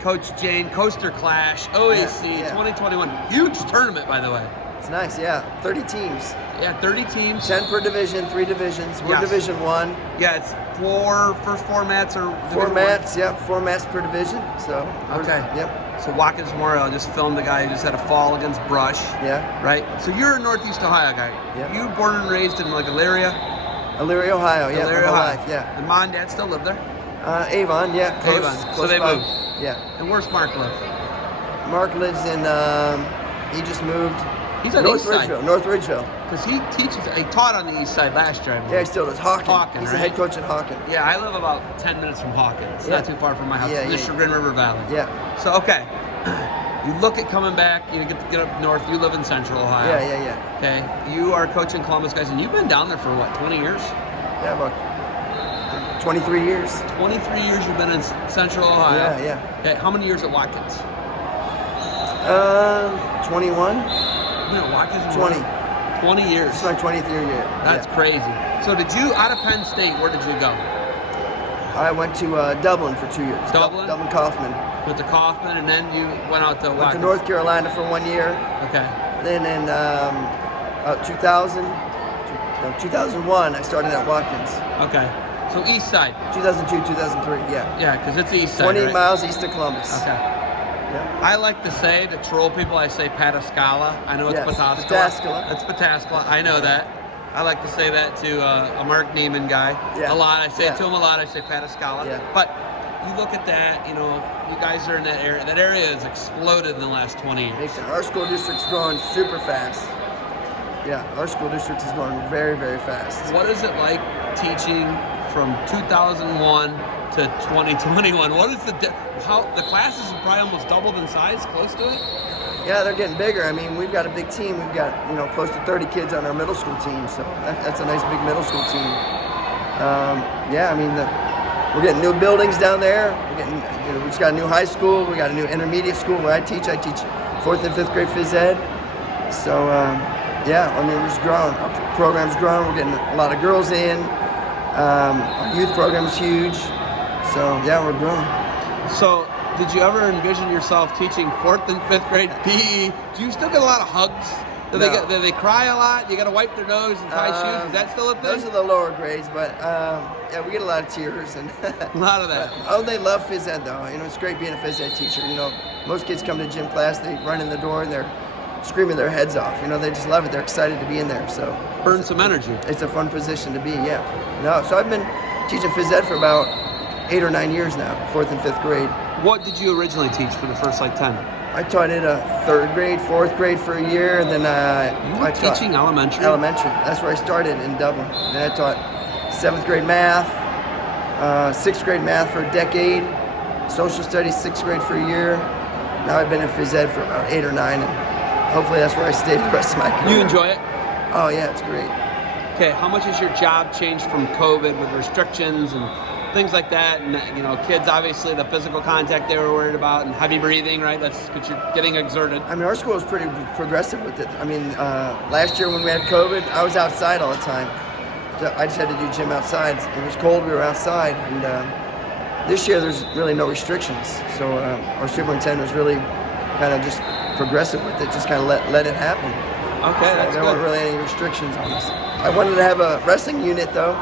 Coach Jayne, Coaster Clash, OAC, 2021. Huge tournament, by the way. It's nice, yeah. 30 teams. Yeah, 30 teams. 10 per division, 3 divisions. We're Division 1. Yeah, it's first four mats or four mats, yep. 4 mats per division. So, okay. Yep. So Watkins Memorial just filmed the guy who just had a fall against brush. Yeah. Right? So you're a Northeast Ohio guy. Yeah. You born and raised in like Elyria? Elyria, Ohio, yeah. Elyria, my whole Ohio. life, yeah. And mom and dad still live there? Avon, yeah. Close, Avon. close So they by. moved. Yeah. And where's Mark live? Mark lives in, he just moved. He's on North the east Ridgeville, side. North Ridgeville. Because he taught on the east side last year, I believe. Yeah, he still does. Hawken. He's the head right? coach at Hawken. Yeah, I live about 10 minutes from Hawken. It's not too far from my house. Yeah, in the yeah. Chagrin River Valley. Yeah. So, okay. You look at coming back, you get up north. You live in Central Ohio. Yeah. Okay. You are coaching Columbus guys, and you've been down there for what, 20 years? Yeah, about 23 years. 23 years you've been in Central Ohio. Yeah. Okay. How many years at Watkins? 21. You've been at Watkins? 20. 20 years. It's my 20th year. That's crazy. So did you, out of Penn State, where did you go? I went to Dublin for 2 years. Dublin? Dublin Kaufman. Went to Kaufman, and then you went out to Went Watkins. to North Carolina for 1 year. Okay. Then in 2001, I started at Watkins. Okay. So east side. 2002, 2003, yeah. Yeah, because it's east side, 20 right? miles east of Columbus. Okay. Yeah. I like to say, to troll people, I say Pataskala. I know it's Yes, Pataskala. Pataskala. It's Pataskala. I know that. I like to say that to a Mark Neiman guy Yeah. a lot. I say it Yeah. to him a lot. I say Pataskala. Yeah. But you look at that, you know, you guys are in that area. That area has exploded in the last 20 years. Our school district's growing super fast. Yeah, our school district is growing very, very fast. What is it like teaching from 2001 to 2021? What is how the classes have probably almost doubled in size, close to it? Yeah, they're getting bigger. I mean, we've got a big team. We've got, close to 30 kids on our middle school team, so that's a nice big middle school team. Yeah, I mean, we're getting new buildings down there. We're getting, we just got a new high school. We got a new intermediate school where I teach 4th and 5th grade phys ed. So, yeah, I mean, we're just growing. Our program's growing. We're getting a lot of girls in. Our youth program's huge. So, yeah, we're growing. So, did you ever envision yourself teaching 4th and 5th grade PE? Do you still get a lot of hugs? Do they cry a lot? You got to wipe their nose and tie shoes? Is that still a thing? Those are the lower grades, but yeah, we get a lot of tears and a lot of that. Oh, they love phys ed though. It's great being a phys ed teacher. Most kids come to gym class, they run in the door and they're screaming their heads off. They just love it. They're excited to be in there. So burn some energy. It's a fun position to be. Yeah. No, so I've been teaching phys ed for about 8 or 9 years now, 4th and 5th grade. What did you originally teach for the first 10? I taught it 3rd grade, 4th grade for a year, and then you were teaching elementary? Elementary. That's where I started in Dublin. Then I taught 7th grade math, 6th grade math for a decade, social studies 6th grade for a year. Now I've been in phys ed for about 8 or 9, and hopefully that's where I stay the rest of my career. You enjoy it? Oh yeah, it's great. Okay, how much has your job changed from COVID with restrictions and things like that? And kids, obviously the physical contact they were worried about, and heavy breathing, right? That's because you're getting exerted. I mean, our school is pretty progressive with it. I mean, last year when we had COVID, I was outside all the time. So I just had to do gym outside. It was cold, we were outside, and this year there's really no restrictions. So our superintendent was really kind of just progressive with it, just kind of let it happen. Okay, that's there good. weren't really any restrictions on us. I wanted to have a wrestling unit though.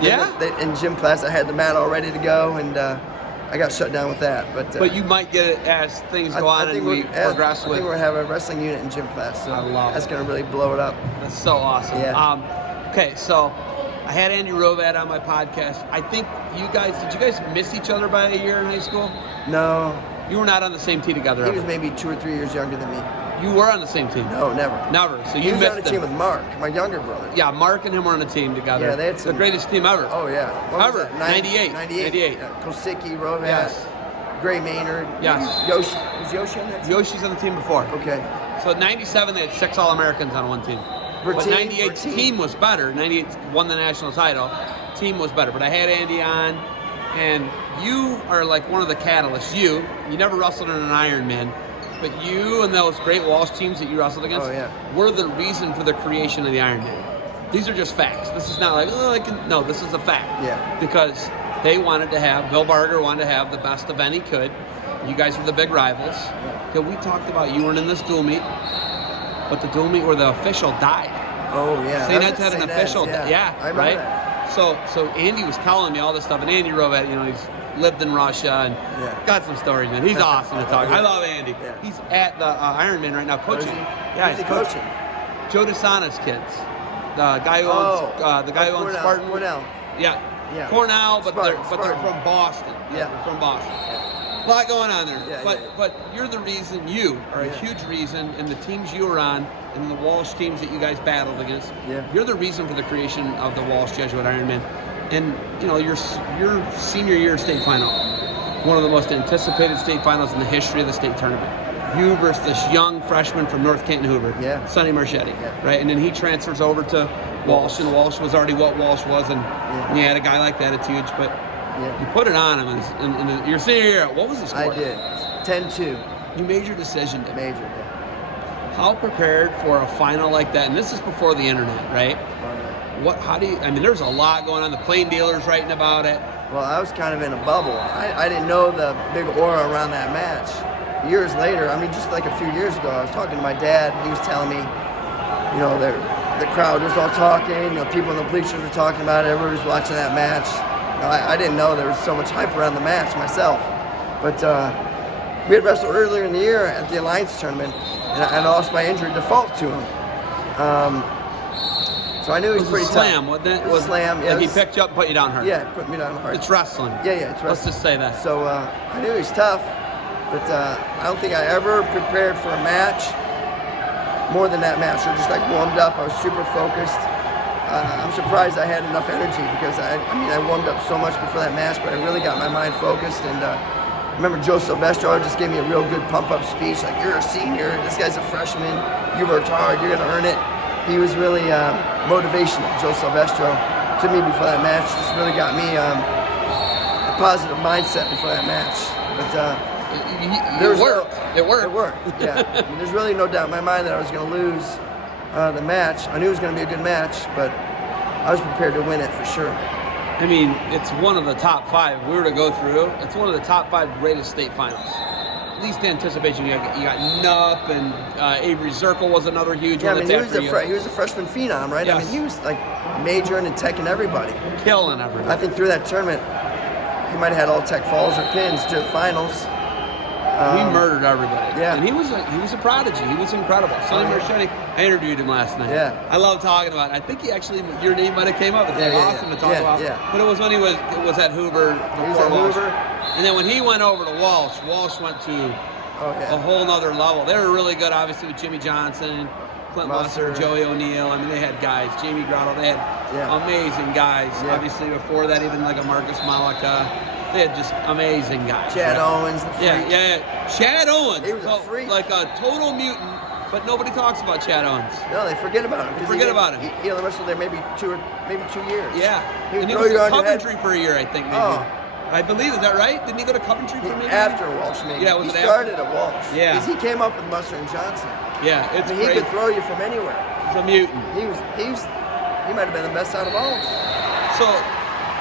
Yeah? In gym class, I had the mat all ready to go, and I got shut down with that. But you might get it as things go on and we progress with. I think we're having a wrestling unit in gym class, so I love that's going to really blow it up. That's so awesome. Yeah. Okay, so I had Andy Rovat on my podcast. I think did you guys miss each other by a year in high school? No. You were not on the same team together. He was maybe 2 or 3 years younger than me. You were on the same team? No, never. Never. So you he was missed on a team with Mark, my younger brother. Yeah, Mark and him were on a team together. Yeah, they had the greatest team ever. Oh yeah. Ever. 98. 98. Kosicki, Rovat, Yes. Gray Maynard. Yes. Yoshi. Was Yoshi on that team? Yoshi's on the team before. Okay. So 97, they had 6 All-Americans on one team. But 98's team was better. 98 won the national title. Team was better. But I had Andy on, and you are like one of the catalysts. You never wrestled in an Ironman, but you and those great Walsh teams that you wrestled against were the reason for the creation of the Ironman. These are just facts. This is not like, no, this is a fact. Yeah. Because they wanted to have, Bill Barger wanted to have the best event he could, You guys were the big rivals. Yeah. Yeah, we talked about you weren't in this dual meet, but the dual meet where the official died. Oh yeah. St. Ed's had an official. Yeah, I remember right. that. So Andy was telling me all this stuff, and Andy Rovet, he's lived in Russia and got some stories, man. He's awesome to talk. I love Andy. Yeah. He's at the Ironman right now coaching. Who's he coaching? Joe DeSana's kids. The guy who owns Spartan. Cornell. Yeah. Yeah. Cornell, but they're Spartan. from Boston. Yeah. They're from Boston. Yeah. A lot going on there. Yeah, but you're the reason, you are a huge reason, and the teams you were on, and the Walsh teams that you guys battled against, you're the reason for the creation of the Walsh Jesuit Ironman. And your senior year state final, one of the most anticipated state finals in the history of the state tournament. You versus this young freshman from North Canton Hoover, Sonny Marchette, right? And then he transfers over to Walsh, and Walsh was already what Walsh was, and you had a guy like that, it's huge. But you put it on him in your senior year. What was the score? I did 10-2. You made your decision. Major. Yeah. How prepared for a final like that? And this is before the internet, right? There's a lot going on. The plane dealers writing about it. Well, I was kind of in a bubble. I didn't know the big aura around that match. Years later, just like a few years ago, I was talking to my dad. He was telling me, the crowd was all talking. People in the bleachers were talking about it. Everybody was watching that match. I didn't know there was so much hype around the match myself. But we had wrestled earlier in the year at the Alliance tournament, and I lost my injury default to him. So I knew he was pretty slam, tough. Wasn't it? It was a slam. Yeah, he picked you up and put you down hard. Yeah, put me down hard. It's wrestling. Yeah, it's wrestling. Let's just say that. So I knew he was tough, but I don't think I ever prepared for a match more than that match. I just warmed up. I was super focused. I'm surprised I had enough energy because I warmed up so much before that match, but I really got my mind focused. And I remember Joe Silvestro just gave me a real good pump-up speech, like, you're a senior, this guy's a freshman, you worked hard, you're gonna earn it. He was really motivational, Joe Silvestro, to me before that match. Just really got me a positive mindset before that match. But it worked. It worked, yeah. There's really no doubt in my mind that I was going to lose the match. I knew it was going to be a good match, but I was prepared to win it for sure. It's one of the top 5. If we were to go through, it's one of the top 5 greatest state finals. Least anticipation. You got Nupp, and Avery Zirkle was another huge one. He was a freshman phenom, right? Yes. He was majoring and teching everybody. Killing everybody. I think through that tournament, he might have had all tech falls or pins to the finals. He murdered everybody. Yeah. And he was a prodigy. He was incredible. Sonny Marchette, I interviewed him last night. Yeah. I love talking about it. I think your name might have came up. It's awesome to talk about. Yeah. But it was when it was at Hoover before He was at Walsh. Hoover. And then when he went over to Walsh went to a whole nother level. They were really good, obviously, with Jimmy Johnson, Clint Musser, Joey O'Neill. They had guys. Jamie Grotto. They had amazing guys. Yeah. Obviously, before that, even like a Marcus Malika. They had just amazing guys. Chad Owens, the freak. Yeah. Chad Owens. He was a freak. Like a total mutant, but nobody talks about Chad Owens. No, they forget about him. Forget about him. He wrestled there maybe 2 years. Yeah. He was at Coventry for a year, I think, maybe. Oh. I believe, is that right? Didn't he go to Coventry for maybe? After Walsh, maybe. Yeah, he started at Walsh. Yeah. Because he came up with Musser and Johnson. Yeah, it's He could throw you from anywhere. He's a mutant. He might have been the best out of all of them. So,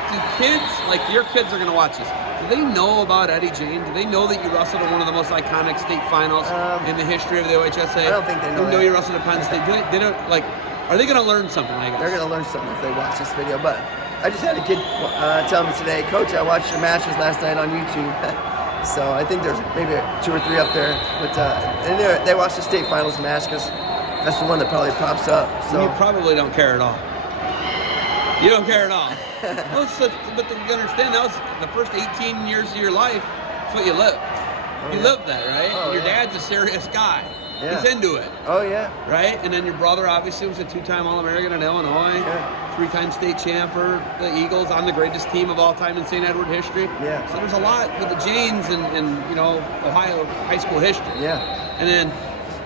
do kids, your kids are going to watch this, do they know about Eddie Jayne? Do they know that you wrestled at one of the most iconic state finals in the history of the OHSA? I don't think they know that. You wrestled at Penn State. They don't, are they going to learn something, I guess? They're going to learn something if they watch this video. But I just had a kid tell me today, Coach, I watched your matches last night on YouTube. So I think there's maybe 2 or 3 up there. But and they watch the state finals match because that's the one that probably pops up. So you probably don't care at all. You don't care at all. But you understand, that was the first 18 years of your life. That's what you lived. You lived that, right? Oh, your dad's a serious guy. Yeah. He's into it. Oh, yeah. Right? And then your brother obviously was a 2-time All-American in Illinois. Yeah. 3-time state champ for the Eagles, on the greatest team of all time in St. Edward history. Yeah. So there's a lot with the Jaynes in Ohio high school history. Yeah. And then,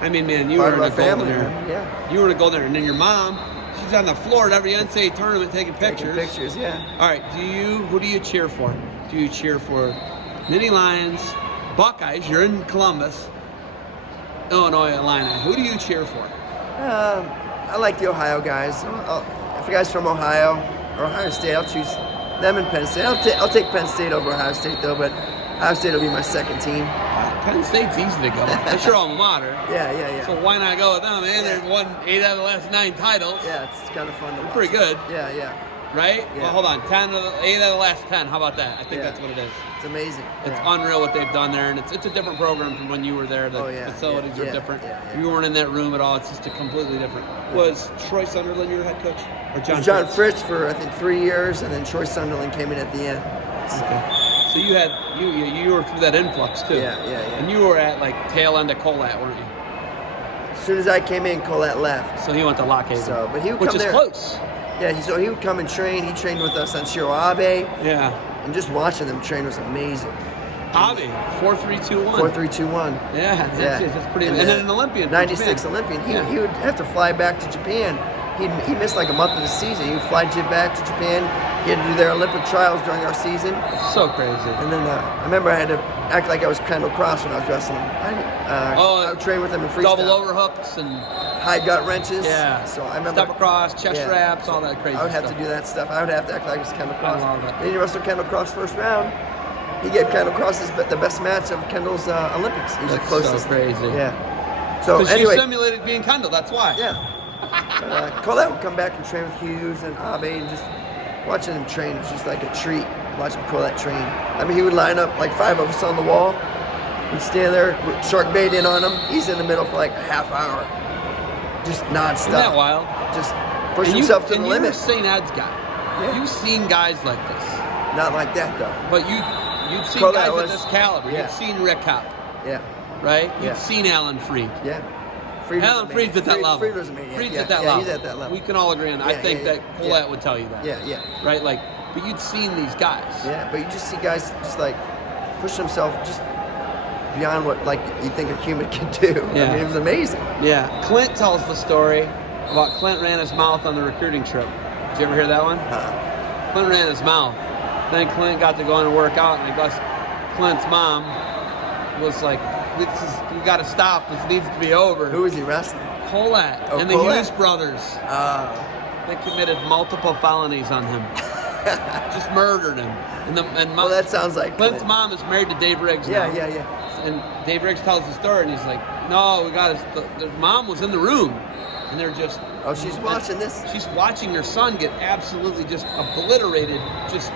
man, you Part were in of a our golden family, era. yeah. You were in a golden era. And then your mom, she's on the floor at every NCAA tournament taking pictures. Taking pictures, yeah. All right, who do you cheer for? Do you cheer for Nittany Lions, Buckeyes? You're in Columbus, Illinois, Illini. Who do you cheer for? I like the Ohio guys. If a guy's from Ohio or Ohio State, I'll choose them and Penn State. I'll take Penn State over Ohio State though, but Ohio State will be my second team. Penn State's easy to go. That's your alma mater. Yeah. So why not go with them? And they've won 8 out of the last 9 titles. Yeah, it's kind of fun to watch. Pretty good. Yeah. Right? Yeah. Well, hold on. 8 out of the last 10. How about that? I think that's what it is. It's amazing. It's unreal what they've done there, and it's a different program from when you were there. The facilities are different. You weren't in that room at all. It's just a completely different. Was Troy Sunderland your head coach? Or John Fritz for, I think, 3 years, and then Troy Sunderland came in at the end. Okay. So you were through that influx too. Yeah. And you were at like tail end of Colat, weren't you? As soon as I came in, Colette left. So he went to Lockhaven. So, but he would which come is there. Close. Yeah, so he would come and train. He trained with us on Shiro Abe. Yeah. And just watching them train was amazing. Abe, 4-3-2-1. 4-3-2-1. Yeah, that's pretty. And then an Olympian. 96 Olympian. He would have to fly back to Japan. He missed like a month of the season. He would fly back to Japan. He had to do their Olympic trials during our season. So crazy. And then I remember I had to act like I was Kendall Cross when I was wrestling. I would train with him in freestyle. Double overhooks and high gut wrenches. Yeah. So I remember step across, chest wraps, all that crazy stuff. I would have to do that stuff. I would have to act like I was Kendall Cross. I love it. Then he wrestled Kendall Cross first round. He gave Kendall Cross the best match of Kendall's Olympics. He was the closest. So crazy. Yeah. So anyway, you simulated being Kendall. That's why. Yeah. But Colette would come back and train with Hughes and Abe, and just watching him train was just like a treat. Watching Colette train. I mean, he would line up like 5 of us on the wall. We'd stand there, with shark bait in on him. He's in the middle for like a half hour, just nonstop. Isn't that wild? Just push himself to the limit. You were St. Ed's guy. Yeah. You've seen guys like this. Not like that though. But you'd seen Colette guys of this caliber. Yeah. You've seen Rick Kopp. Yeah. Right? Yeah. You've seen Alan Freed. Yeah. Alan Freed's at that level. Freed was a maniac. Freed's yeah. at that yeah, level. He's at that level. We can all agree on that. I think that Colette would tell you that. Yeah. Right? Like, but you'd seen these guys. Yeah, but you just see guys just like push themselves just beyond what like you think a human can do. Yeah. I mean, it was amazing. Yeah. Clint tells the story about Clint ran his mouth on the recruiting trip. Did you ever hear that one? Clint ran his mouth. Then Clint got to go in and work out, and I guess Clint's mom was like, we got to stop. This needs to be over. Who was he wrestling? Colette and the Hughes brothers. They committed multiple felonies on him. Just murdered him. Well, that sounds like Clint's mom is married to Dave Riggs now. Yeah. And Dave Riggs tells the story, and he's like, no, we got to. The mom was in the room, and they're just. Oh, she's watching this. She's watching her son get absolutely just obliterated, just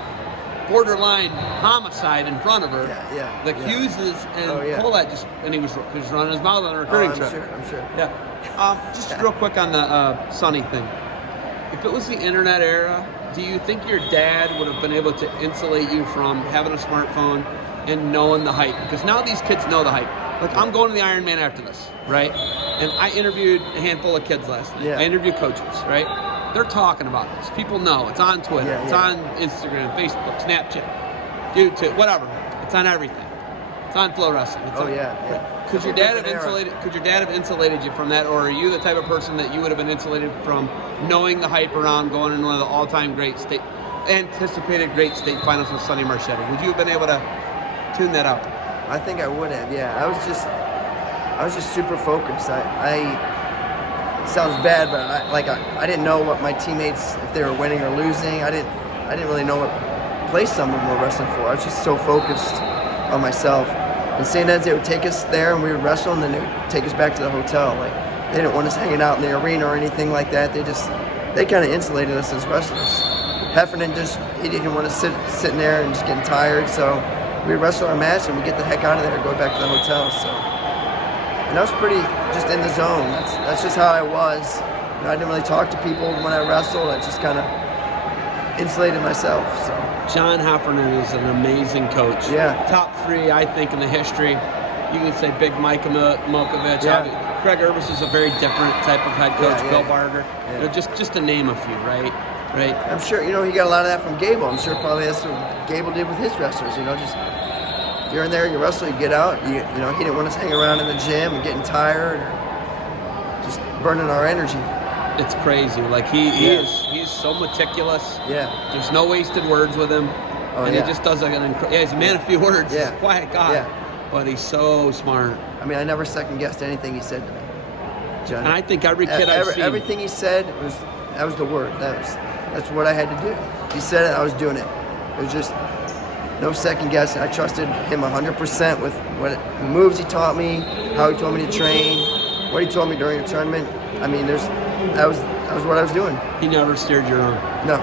borderline homicide in front of her. Yeah. The Hugheses and Colette and he was running his mouth on a recruiting trip. I'm sure. Yeah. Just real quick on the Sonny thing. If it was the internet era, do you think your dad would have been able to insulate you from having a smartphone and knowing the hype? Because now these kids know the hype. Like, I'm going to the Ironman after this, right? And I interviewed a handful of kids last night. Yeah. I interviewed coaches, right? They're talking about this. People know. It's on Twitter. It's on Instagram, Facebook, Snapchat, YouTube, whatever. It's on everything. It's on Flow Wrestling. Could your dad have insulated you from that, or are you the type of person that you would have been insulated from knowing the hype around going in one of the all-time anticipated great state finals with Sonny Marchette? Would you have been able to tune that out? I think I would have. Yeah, I was just super focused. It sounds bad, but I didn't know what my teammates, if they were winning or losing. I didn't really know what place some of them were wrestling for. I was just so focused on myself. And St. Ed's, they would take us there and we would wrestle, and then they would take us back to the hotel. Like, they didn't want us hanging out in the arena or anything like that. They kind of insulated us as wrestlers. Heffernan he didn't want us sitting there and just getting tired. So we would wrestle our match and we'd get the heck out of there and go back to the hotel. So, and I was pretty just in the zone. That's just how I was. I didn't really talk to people when I wrestled. I just kind of insulated myself. So. John Heffernan is an amazing coach. Yeah. Top 3, I think, in the history. You can say Big Mike Mokovich. Yeah. Craig Urbis is a very different type of head coach. Yeah. Bill Barger. Yeah. Just to name a few, right? I'm sure, he got a lot of that from Gable. I'm sure probably that's what Gable did with his wrestlers. Just you're in there, you wrestle, you get out. He didn't want us hanging around in the gym and getting tired or just burning our energy. It's crazy. Like he's so meticulous. Yeah. There's no wasted words with him. He just does he's a man of few words. Yeah. He's a quiet guy. Yeah. But he's so smart. I mean, I never second guessed anything he said to me, John. And I think every kid I've seen. Everything he said that was the word. That's what I had to do. He said it, I was doing it. It was just no second guess. I trusted him 100% with what moves he taught me, how he told me to train, what he told me during the tournament. I mean, that was what I was doing. He never steered your own. No.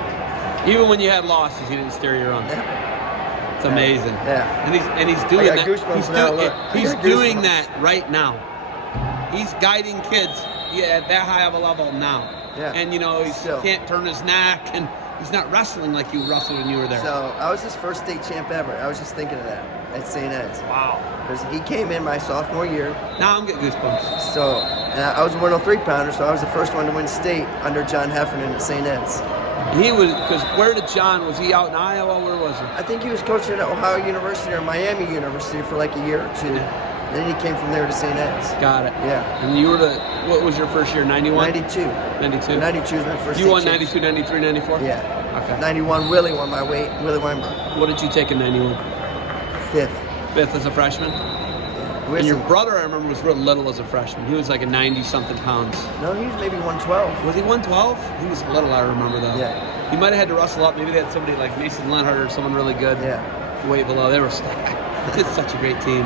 Even when you had losses, he didn't steer your own. Yeah. It's amazing. Yeah. And he's doing I got that. goosebumps now, look. He's I got doing goosebumps. that right now. He's guiding kids at that high of a level now. Yeah. And he Still. can't turn his neck, and he's not wrestling like you wrestled when you were there. So I was his first state champ ever. I was just thinking of that at St. Ed's. Wow. Because he came in my sophomore year. Now I'm getting goosebumps. So I was a 103-pounder, so I was the first one to win state under John Heffernan at St. Ed's. He was, because where did John, was he out in Iowa? Where was he? I think he was coaching at Ohio University or Miami University for like a year or two. Then he came from there to St. Ed's. Got it. Yeah. And you were what was your first year, 91? 92. 92? 92 was my first You state won champ. 92, 93, 94? Yeah. Okay. 91, Willie won my weight. Willie Weinberg. What did you take in 91? Fifth. Fifth as a freshman? We And had your some- brother, I remember, was real little as a freshman. He was like a 90-something pounds. No, he was maybe 112. Was he 112? He was little, I remember, though. Yeah. He might have had to wrestle up. Maybe they had somebody like Mason Lenhart or someone really good. Yeah. Way below. They were stacked. It's such a great team.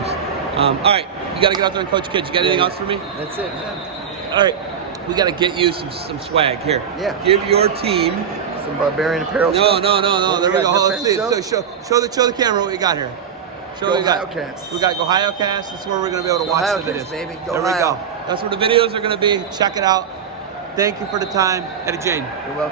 All right. You got to get out there and coach kids. You got anything else for me? That's it, man. All right. We got to get you some swag here. Yeah. Give your team. Some Barbarian apparel No. stuff. There we go. got Let's see. defense So show the camera what we got here. Show what we got. Ohio-cast. We got Ohio-cast. That's where we're going to be able to Go watch the Ohio-cast, videos. baby. Go There we Ohio. go. That's where the videos are going to be. Check it out. Thank you for the time. Eddie Jayne. You're welcome.